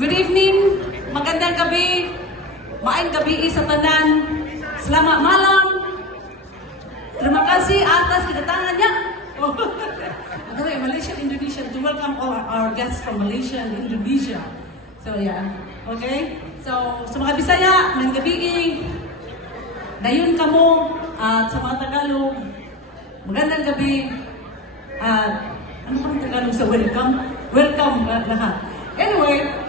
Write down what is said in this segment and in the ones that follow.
Good evening, magandang gabi, maayong gabi sa tanan, selamat malam, terima kasih atas kedatangan niya. Malaysia, Indonesia, to welcome all our guests from Malaysia and Indonesia. So yeah, okay? So sa mga Bisaya, ng gabi, dayon kamo, at sa mga Tagalog, magandang gabi, at ano pang Tagalog sa welcome? Welcome lahat. Anyway,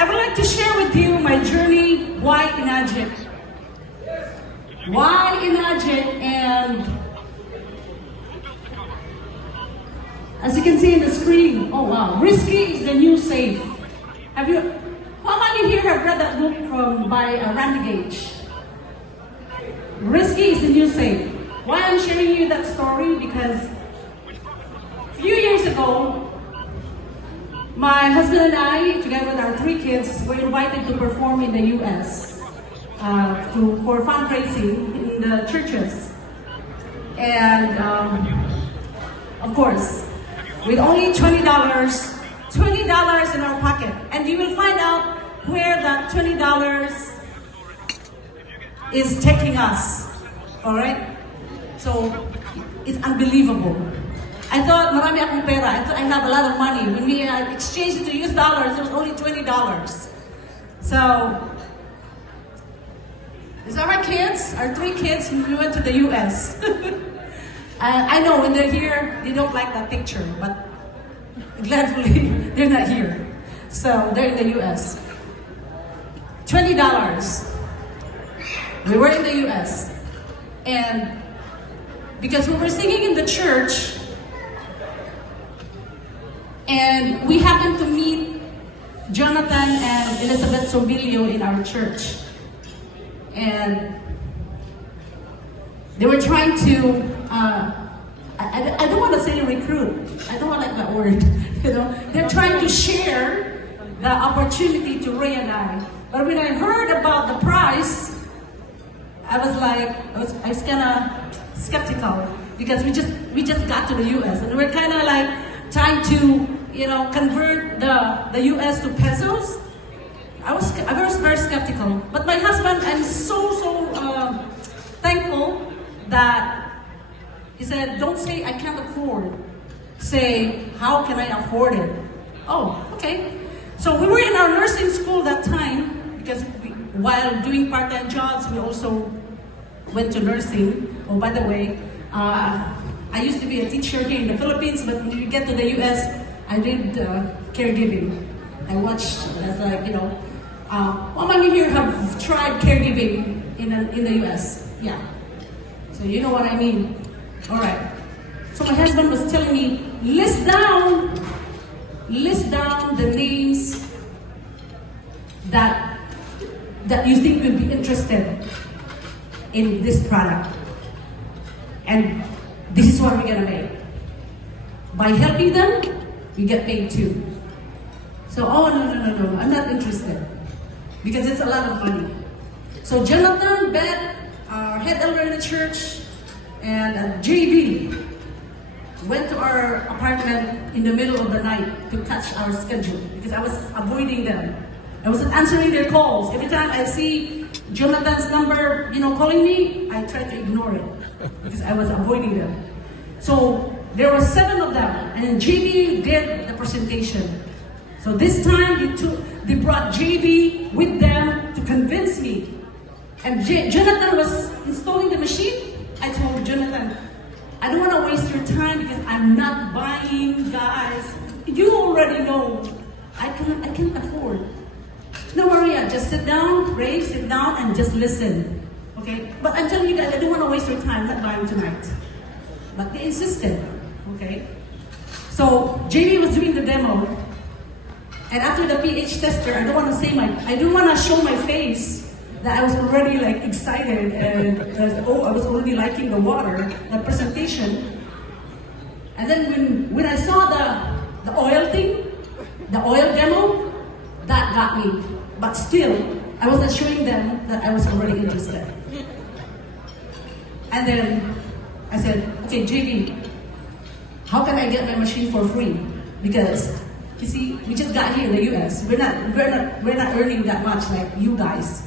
I would like to share with you my journey, why Inagic. Why Inagic, and as you can see in the screen, oh wow, risky is the new safe. Have you, how many here have read that book by Randy Gage? Risky is the new safe. Why I'm sharing you that story? Because a few years ago, my husband and I, together with our 3 kids, were invited to perform in the U.S. For fundraising in the churches. And of course, with only $20 in our pocket. And you will find out where that $20 is taking us. All right? So, it's unbelievable. I thought marami akong pera. I thought I have a lot of money. When we exchanged it to US dollars, it was only $20. So, these are our kids, our 3 kids, when we went to the US. I know when they're here, they don't like that picture, but gladly, they're not here. So, they're in the US. $20. We were in the US. And because we were singing in the church, and we happened to meet Jonathan and Elizabeth Sombilio in our church. And they were trying to, I don't want to say recruit. I don't want to like that word. You know, they're trying to share the opportunity to Ray and I. But when I heard about the price, I was kind of skeptical because we just got to the U.S. and we're kind of like trying to, you know, convert the U.S. to pesos. I was very skeptical. But my husband, I'm so thankful that he said, don't say I can't afford. Say, how can I afford it? Oh, okay. So we were in our nursing school that time because while doing part-time jobs, we also went to nursing. Oh, by the way, I used to be a teacher here in the Philippines, but when you get to the U.S., I did caregiving. I watched, as like, you know, how many here have tried caregiving in the U.S.? Yeah. So you know what I mean. All right. So my husband was telling me, list down the names that you think would be interested in this product. And this is what we're gonna make. By helping them, we get paid too. So, oh no, I'm not interested. Because it's a lot of money. So Jonathan, Beth, our head elder in the church, and JB went to our apartment in the middle of the night to catch our schedule because I was avoiding them. I wasn't answering their calls. Every time I see Jonathan's number, you know, calling me, I try to ignore it because I was avoiding them. So there were 7 of them, and JB did the presentation. So this time they brought JB with them to convince me. And Jonathan was installing the machine. I told Jonathan, I don't want to waste your time because I'm not buying, guys. You already know I can't afford. No, Mareeya, just sit down, Ray, sit down and just listen. Okay? But I'm telling you guys, I don't want to waste your time not buying tonight. But they insisted. Okay? So JB was doing the demo. And after the pH tester, I don't want to show my face that I was already like excited and I was already liking the water, the presentation. And then when I saw the oil thing, the oil demo, that got me. But still, I wasn't showing them that I was already interested. And then I said, okay, JB, how can I get my machine for free? Because You see, we just got here in the US. We're not earning that much like you guys.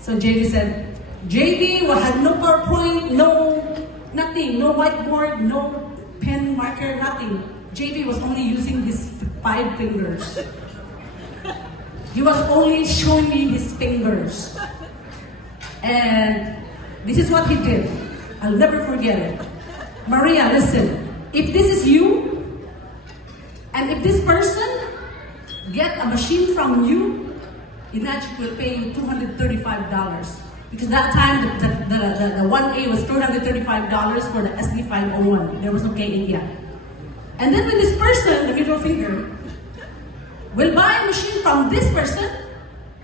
So JV said, JV had no PowerPoint, nothing, no whiteboard, no pen marker, nothing. JV was only using his 5 fingers. He was only showing me his fingers. And this is what he did. I'll never forget it. Mareeya, listen, if this is you, and if this person get a machine from you, imagine we're paying $235. Because that time, the 1A was $235 for the SD501. There was no K in yet. And then when this person, the middle finger, will buy a machine from this person,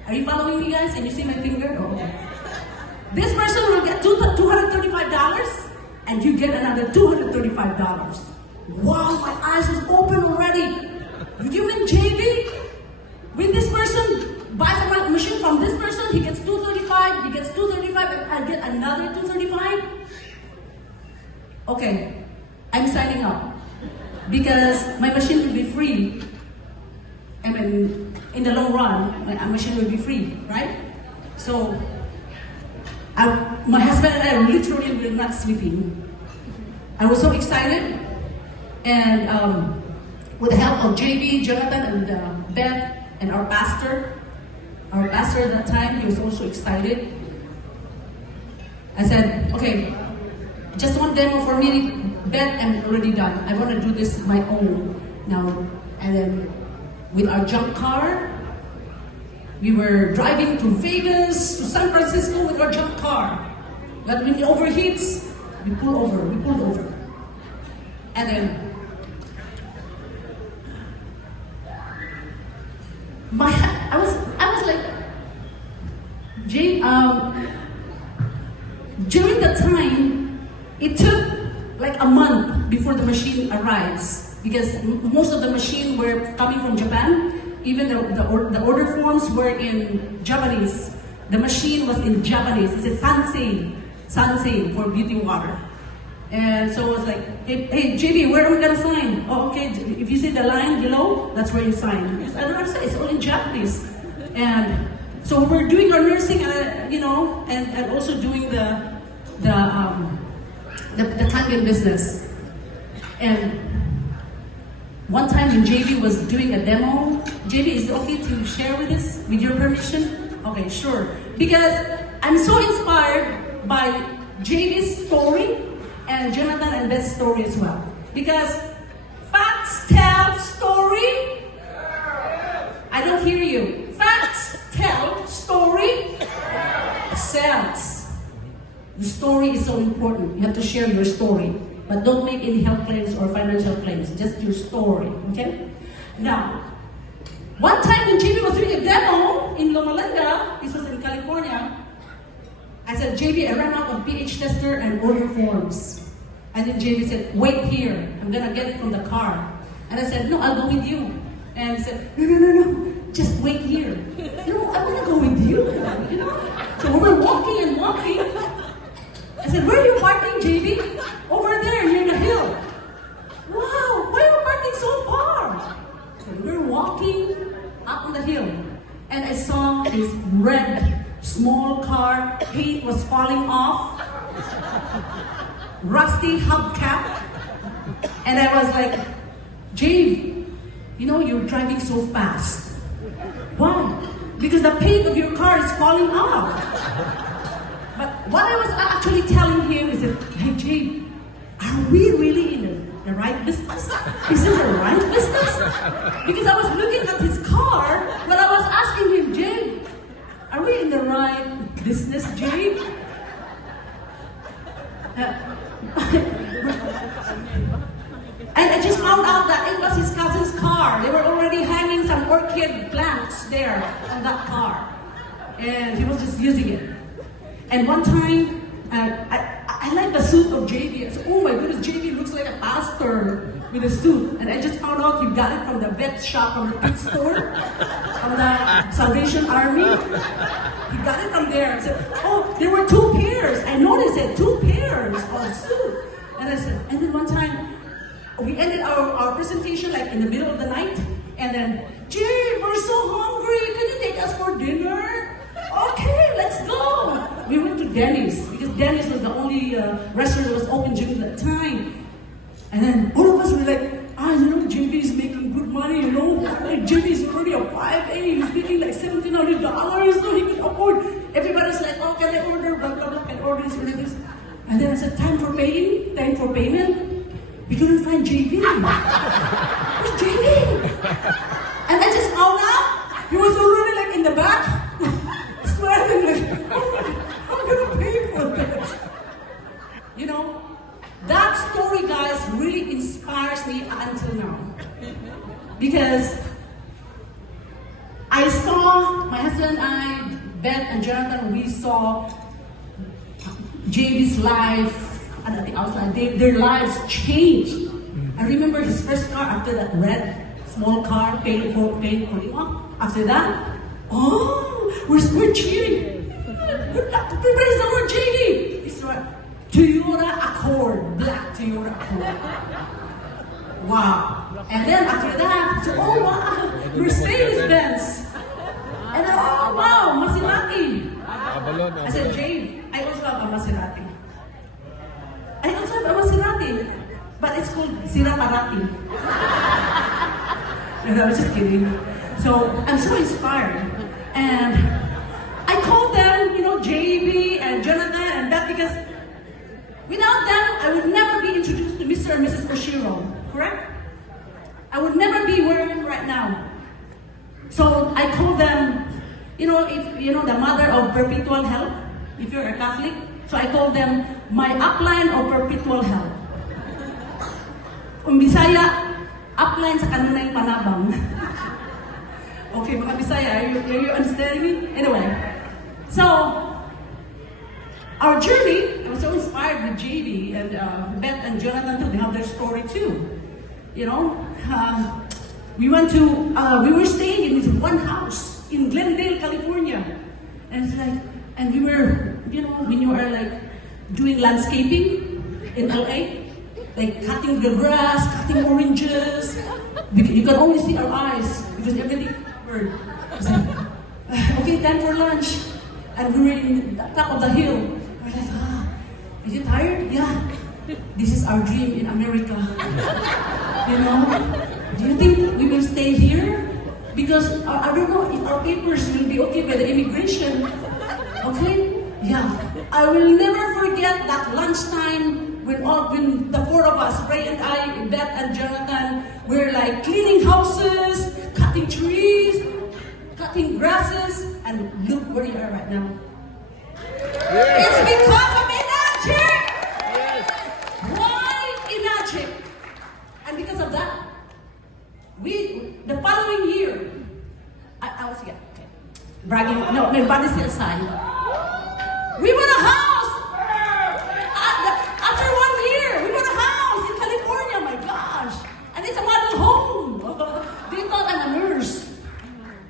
are you following me guys? Can you see my finger? Oh, okay. This person will get $235 and you get another $235. Wow, my eyes was open already. You mean JV? When this person buys a machine from this person, he gets $235, he gets $235, and I get another $235? Okay, I'm signing up. Because my machine will be free. I mean, in the long run, my machine will be free, right? So, my husband and I literally were not sleeping. I was so excited, and with the help of JB, Jonathan, and Beth, and our pastor at that time, he was also excited. I said, okay, just one demo for me, Beth, I'm already done. I want to do this my own now. And then with our junk car, we were driving to Vegas, to San Francisco with our junk car. But when it overheats, we pulled over. And then I was like, Jay, during the time, it took like a month before the machine arrives because most of the machine were coming from Japan. Even the order forms were in Japanese. The machine was in Japanese. It said Sansei for beauty water. And so I was like, hey JB, where are we gonna sign? Oh, okay, if you see the line below, that's where you sign. Because I don't understand, it's all in Japanese. And so we're doing our nursing, and also doing the Kangen business. And one time when JB was doing a demo, JB, is it okay to share with us, with your permission? Okay, sure. Because I'm so inspired by JB's story and Jonathan and Beth's story as well. Because facts tell story. I don't hear you. Facts tell story sells. The story is so important. You have to share your story. But don't make any health claims or financial claims. Just your story, okay? Now, one time when JB was doing a demo in Loma Linda, this was in California, I said, JB, I ran out of pH tester and order forms. And then JB said, wait here. I'm gonna get it from the car. And I said, no, I'll go with you. And he said, no, just wait here. I wanna go with you. So we were walking and walking. I said, where are you parking, JB? Over there, near the hill. Wow, why are you parking so far? So we were walking up on the hill. And I saw this red, small car. Paint was falling off. Rusty hubcap. And I was like, Jave, you're driving so fast. Why? Because the paint of your car is falling off. But what I was actually telling him is that, hey Jave, are we really in the right business? Is it the right business? Because I was looking at his car, but I was asking him, Jave, are we in the right business, Jave? And I just found out that it was his cousin's car. They were already hanging some orchid plants there on that car. And he was just using it. And one time, I like the suit of JV. I said, oh my goodness, JV looks like a pastor with a suit. And I just found out he got it from the vet shop or the pet store, from the Salvation Army. He got it from there. I said, oh, there were 2 pairs. I noticed it, 2 pairs of suit. And I said, and then one time, we ended our presentation like in the middle of the night. And then, Jay, we're so hungry. Can you take us for dinner? Okay, let's go. We went to Denny's because Denny's was the only restaurant that was open during that time. And then all of us were like, JB is making good money, Like JB is already a 5A. He's making like $1,700, so he can afford. Everybody's like, oh, can I order? Blah, blah, blah. Can I order this, order this? And then I said, time for payment. We couldn't find JB. Where's JB? And I just found out he was already like in the back, sweating like, oh, I'm gonna pay for this. That story, guys, really inspires me until now. Because I saw, my husband and I, Beth and Jonathan, we saw JB's life, and at the outside, their lives changed. I remember his first car after that red small car, paid for After that, we're cheering. Praise the Lord, JB. It's right. Toyota Accord, black Toyota Accord. Wow. And then after that, so, oh wow, Mercedes-Benz. And then, oh wow, Maserati. I said, Jay, I also have a Maserati. But it's called Siraparati. No, I was just kidding. So I'm so inspired. And I called them, JB and Jonathan and that because without them, I would never be introduced to Mr. and Mrs. Oshiro, correct? I would never be where I am right now. So I called them, if the mother of perpetual help, if you're a Catholic. So I called them my upline of perpetual help. Kung Bisaya, upline sa kanunay panabang. Okay, mga Bisaya, are you understanding me? Anyway, so our journey, I was so inspired with JB and Beth and Jonathan too. They have their story too. We were staying in this one house in Glendale, California, and it's like, and we were, when you are like doing landscaping in LA, like cutting the grass, cutting oranges. You can only see our eyes because everything covered. Okay, time for lunch, and we were in the top of the hill. We're like, are you tired? Yeah. This is our dream in America. Do you think we will stay here? Because I don't know if our papers will be okay by the immigration. Okay? Yeah. I will never forget that lunchtime when the four of us, Ray and I, Beth and Jonathan, were like cleaning houses, cutting trees, cutting grasses, and look where you are right now. Yes. It's because of Inagic! Yes. Why Inagic? And because of that, the following year, I was bragging, no, my body's still aside. We bought a house! After 1 year, we bought a house in California, my gosh! And it's a model home! They thought I'm a nurse.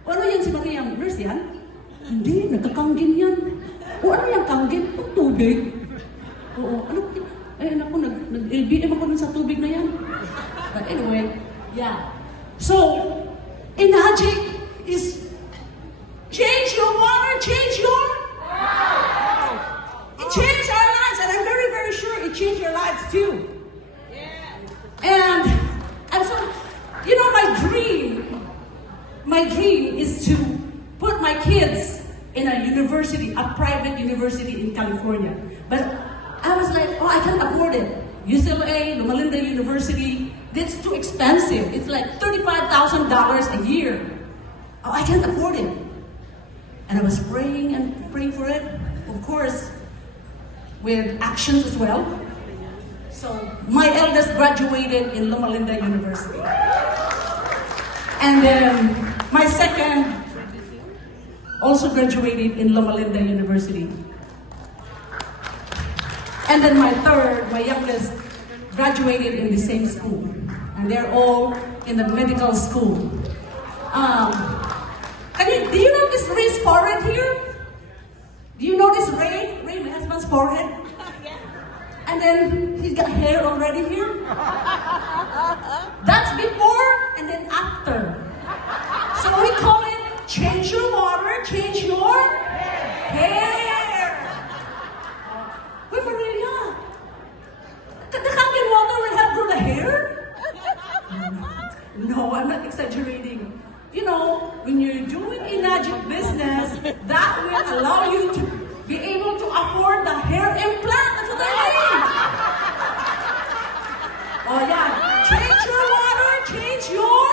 Ano yan si Mareeya? Nurse yan? Hindi, nagkakanggin yan. Ano yung kanggin? Tubig. Oo, nag-LBM ako nun sa tubig na yan. But anyway, yeah. So, Inagic is change your water, change your... It changed our lives, and I'm very, very sure it changed your lives too. And so, my dream is to put my kids in a university, a private university in California. But I was like, I can't afford it. UCLA, Loma Linda University, that's too expensive. It's like $35,000 a year. I can't afford it. And I was praying and praying for it, of course, with actions as well. So my eldest graduated in Loma Linda University. And then my second also graduated in Loma Linda University. And then my third, my youngest, graduated in the same school. And they're all in the medical school. Do you notice Ray's forehead here? Do you notice Ray, my husband's forehead? Yeah. And and then he's got hair already here. That's before and then after. So we call it change your water, change your hair. Wait, Mareeya, the Kangen water will help grow the hair? No, I'm not exaggerating. You know, when you're doing Enagic business, that will allow you to be able to afford the hair implant. That's what I mean. Oh yeah, change your water, change your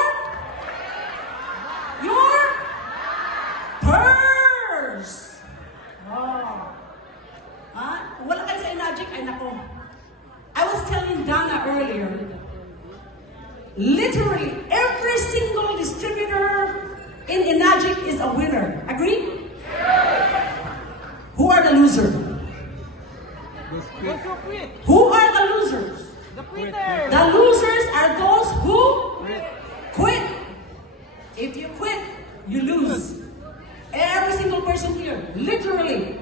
purse. Oh. Wala kayo sa Enagic? Ay nako. I was telling Dana earlier, literally every single distributor in Enagic is a winner. Agree? Who are the losers? Those who quit. Who are the losers? The quitters. The losers are those who quit. If you quit, you lose. Every single person here, literally,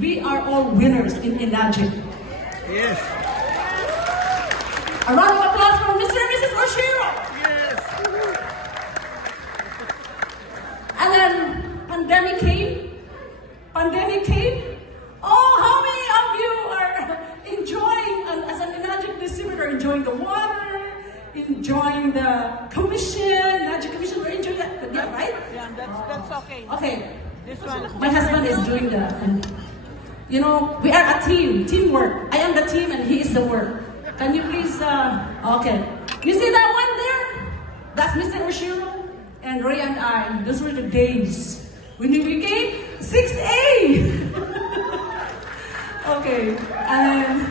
we are all winners in Enagic. Yes. A round of applause for Mr. and Mrs. Oshiro. Yes. And then pandemic came. Oh, how many of you are enjoying, as an Enagic distributor, enjoying the water, enjoying the commission, Enagic commission, we're enjoying that, yeah, right? Yeah, that's okay. Okay. This one. My husband is doing the, you know, we are a teamwork. I am the team and he is the work. Can you please, okay. You see that one there? That's Mr. Oshiro and Ray and I. Those were the days when we became 6A. Okay, and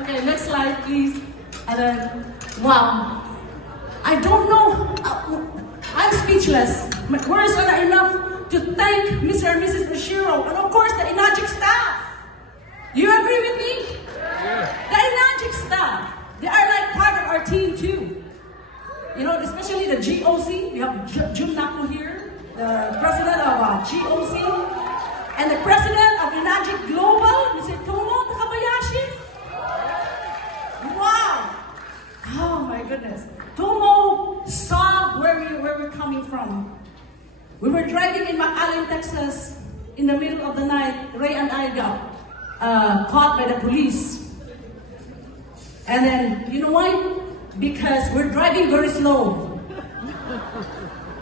okay, next slide, please. And then, wow, I don't know. I'm speechless. My words are not enough to thank Mr. and Mrs. Oshiro, and of course the Enagic staff. You agree with me? Yeah. The Enagic staff, they are like part of our team too. You know, especially the GOC. We have Jun Naku here, the president of GOC, and the president of Enagic Global, Mr. Tomo Takabayashi. Wow! Oh my goodness. Tomo saw where we're coming from. We were driving in McAllen, Texas, in the middle of the night. Ray and I got caught by the police. And then, you know why? Because we're driving very slow.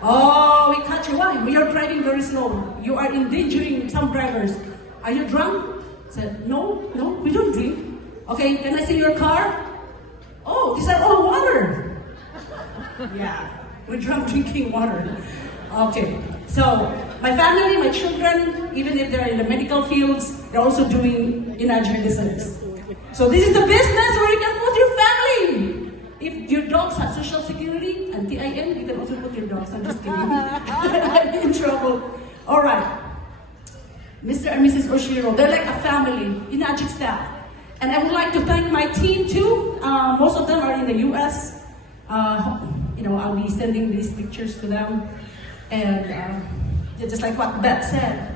Oh, we catch you. Why? We are driving very slow. You are endangering some drivers. Are you drunk? I said, no, we don't drink. Okay, can I see your car? Oh, these are all water. Yeah, we're drunk drinking water. Okay, so my family, my children, even if they're in the medical fields, they're also doing Enagic business. So this is the business where you can put your family. If your dogs have Social Security and TIN, you can also put your dogs. I'm just kidding. I'm in trouble. All right. Mr. and Mrs. Oshiro, they're like a family, Enagic staff. And I would like to thank my team too. Most of them are in the US. You know, I'll be sending these pictures to them. And just like what Beth said,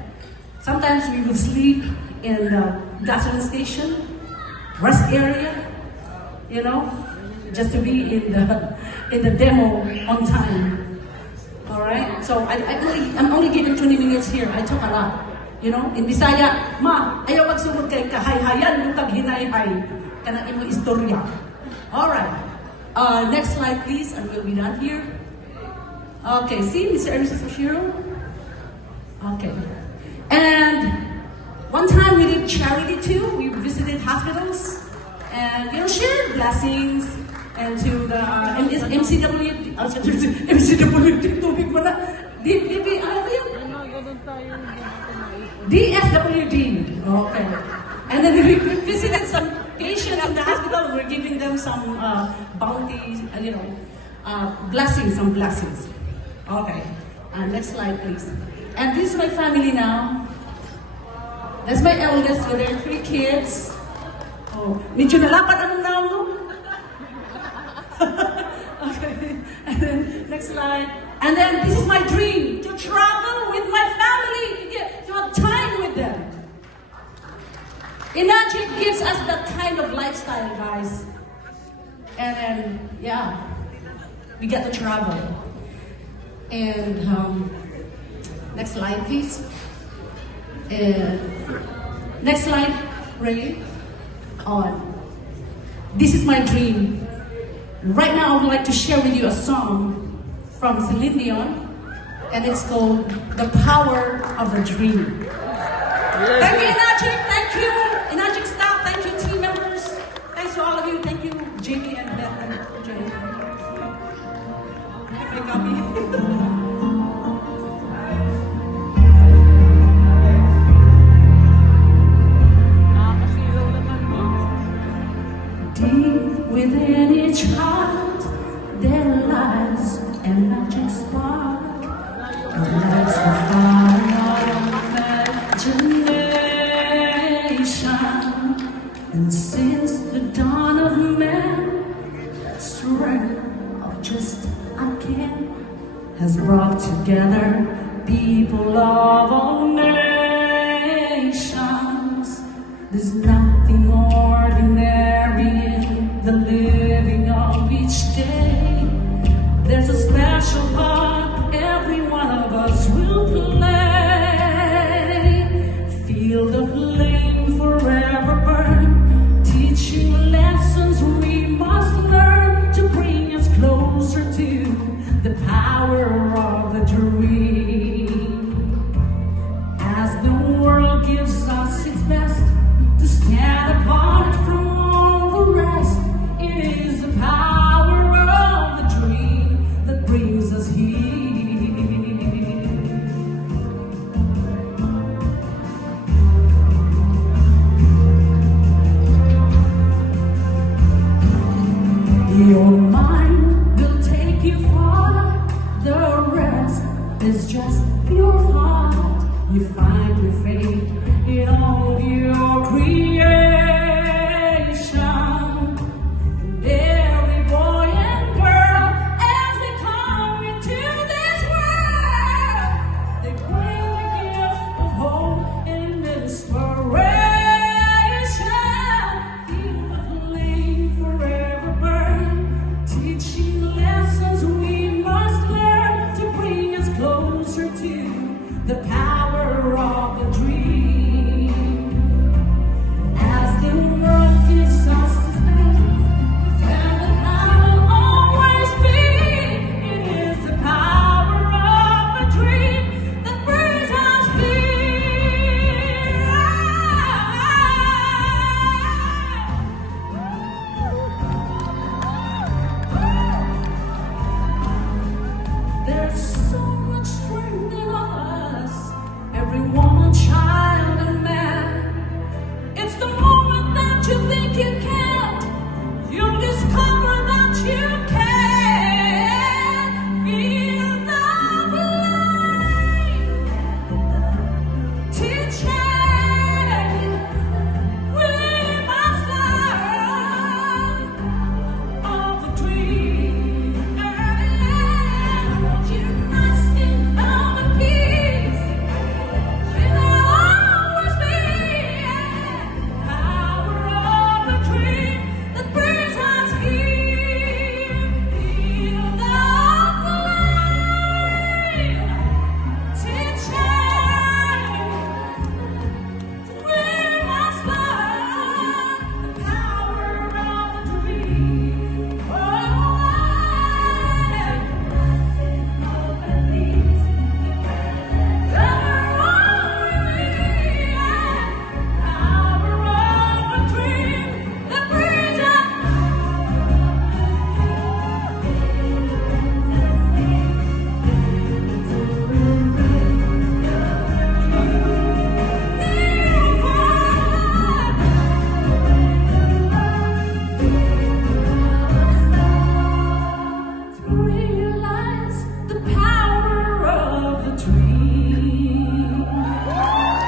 sometimes we would sleep in the gasoline station, rest area, you know, just to be in the demo on time. All right. So I'm only given 20 minutes here. I talk a lot. You know, in Bisaya, ma, ayaw magsugod kay kahay-hayan nung kaghinay-hay kanang imong istorya. All right. Next slide, please, and we'll be done here. Okay, see, Mr. and Mrs. Oshiro? Okay. And one time we did charity too. We visited hospitals and, you know, shared blessings and to the MCW, tubig mo na, ano ba yun? DSWD. Okay. And then we visited some patients in the hospital. We're giving them some bounties, you know, blessings, some blessings. Okay. Next slide, please. And this is my family now. That's my eldest with their 3 kids. Oh, medyo nalapat anong naam, no? Okay. And then next slide. And then this is my dream, to travel with my family, to have time with them. Enagic gives us that kind of lifestyle, guys. And then, yeah, we get to travel. And next slide, please. Next slide, Ray. On. This is my dream. Right now, I would like to share with you a song from Celine Dion, and it's called "The Power of a Dream." Thank you, Enagic. Thank you, Enagic staff. Thank you, team members. Thanks to all of you. Thank you, Jamie and Beth for joining me. My copy. Deep within each heart, there lies a magic spark. It lights the fire of imagination. And since the dawn of man, that strength of just a can has brought together people of all nations. There's